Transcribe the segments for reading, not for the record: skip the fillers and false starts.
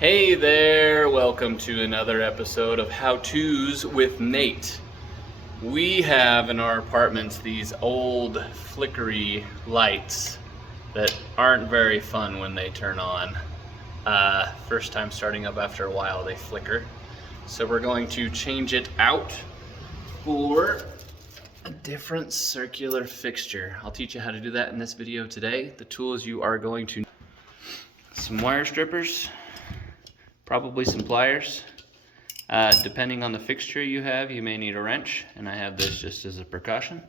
Hey there, welcome to another episode of How To's with Nate. We have in our apartments these old flickery lights that aren't very fun when they turn on. First time starting up after a while they flicker. So we're going to change it out for a different circular fixture. I'll teach you how to do that in this video today. The tools you are going to need: some wire strippers, probably some pliers. Depending on the fixture you have, you may need a wrench, and I have this just as a precaution,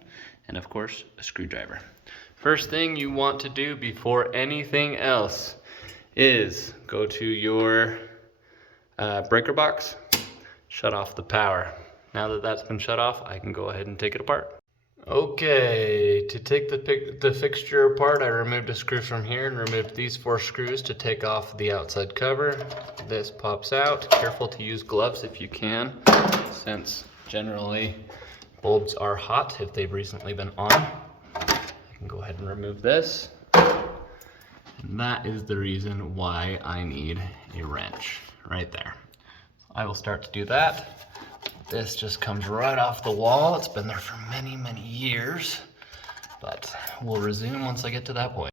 and of course, a screwdriver. First thing you want to do before anything else is go to your breaker box, shut off the power. Now that that's been shut off, I can go ahead and take it apart. Okay, to take the fixture apart, I removed a screw from here and removed these 4 screws to take off the outside cover. This pops out. Careful to use gloves if you can, since generally bulbs are hot if they've recently been on. I can go ahead and remove this. And that is the reason why I need a wrench right there. So I will start to do that. This just comes right off the wall. It's been there for many, many years, but we'll resume once I get to that point.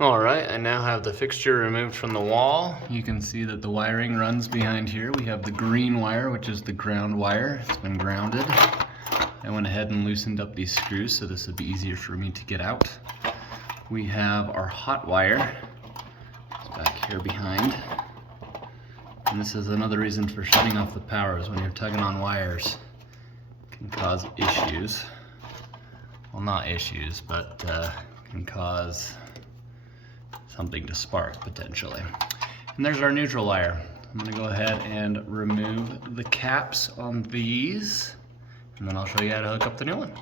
All right, I now have the fixture removed from the wall. You can see that the wiring runs behind here. We have the green wire, which is the ground wire. It's been grounded. I went ahead and loosened up these screws so this would be easier for me to get out. We have our hot wire. It's back here behind. And this is another reason for shutting off the power, is when you're tugging on wires, it can cause issues. Well, not issues, but can cause something to spark potentially. And there's our neutral wire. I'm gonna go ahead and remove the caps on these, and then I'll show you how to hook up the new one.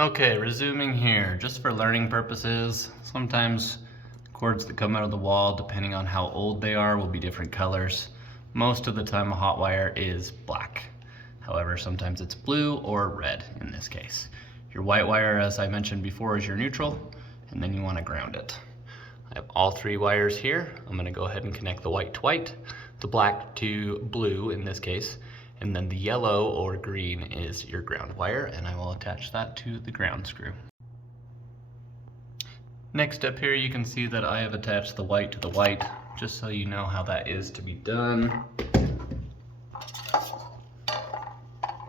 Okay, resuming here, just for learning purposes, sometimes cords that come out of the wall, depending on how old they are, will be different colors. Most of the time a hot wire is black. However, sometimes it's blue or red in this case. Your white wire, as I mentioned before, is your neutral, and then you want to ground it. I have all 3 wires here. I'm going to go ahead and connect the white to white, the black to blue in this case, and then the yellow or green is your ground wire, and I will attach that to the ground screw. Next up here, you can see that I have attached the white to the white, just so you know how that is to be done.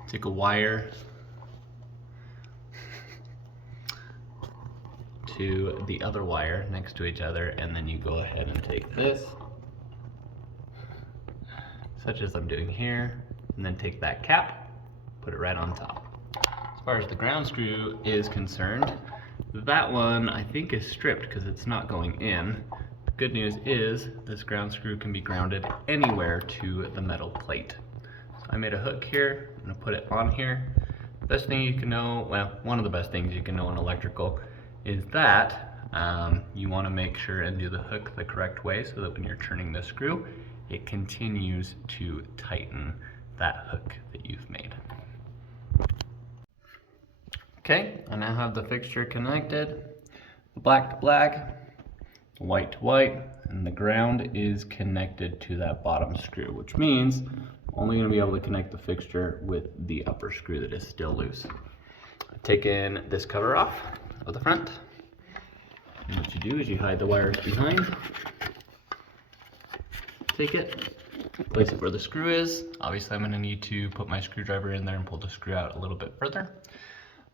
Take a wire to the other wire next to each other, and then you go ahead and take this, such as I'm doing here, and then take that cap, put it right on top. As far as the ground screw is concerned, that one I think is stripped because it's not going in. The good news is this ground screw can be grounded anywhere to the metal plate. So I made a hook here. I'm going to put it on here. Best thing you can know, well, one of the best things you can know in electrical is that you want to make sure and do the hook the correct way so that when you're turning the screw, it continues to tighten that hook that you've made. Okay, I now have the fixture connected, the black to black, the white to white, and the ground is connected to that bottom screw, which means I'm only going to be able to connect the fixture with the upper screw that is still loose. I've taken this cover off of the front, and what you do is you hide the wires behind, take it, place it where the screw is. Obviously I'm going to need to put my screwdriver in there and pull the screw out a little bit further.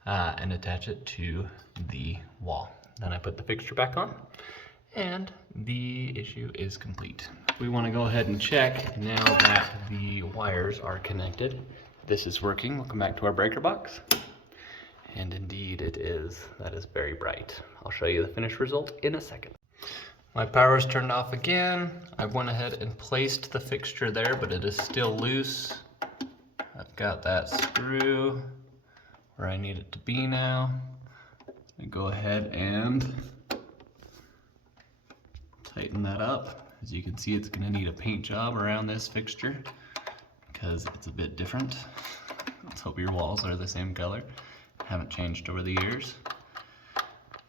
And attach it to the wall. Then I put the fixture back on, and the issue is complete. We want to go ahead and check now that the wires are connected. This is working. We'll come back to our breaker box, and indeed it is. That is very bright. I'll show you the finished result in a second. My power is turned off again. I went ahead and placed the fixture there, but it is still loose. I've got that screw where I need it to be now. I go ahead and tighten that up. As you can see, it's going to need a paint job around this fixture because it's a bit different. Let's hope your walls are the same color. Haven't changed over the years.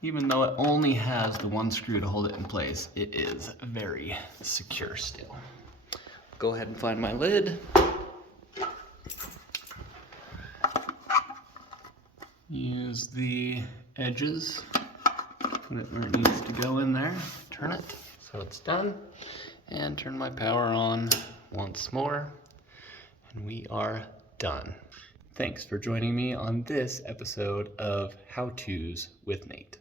Even though it only has the one screw to hold it in place, it is very secure still. Go ahead and find my lid. Use the edges, put it where it needs to go in there, turn it so it's done, and turn my power on once more, and we are done. Thanks for joining me on this episode of How To's with Nate.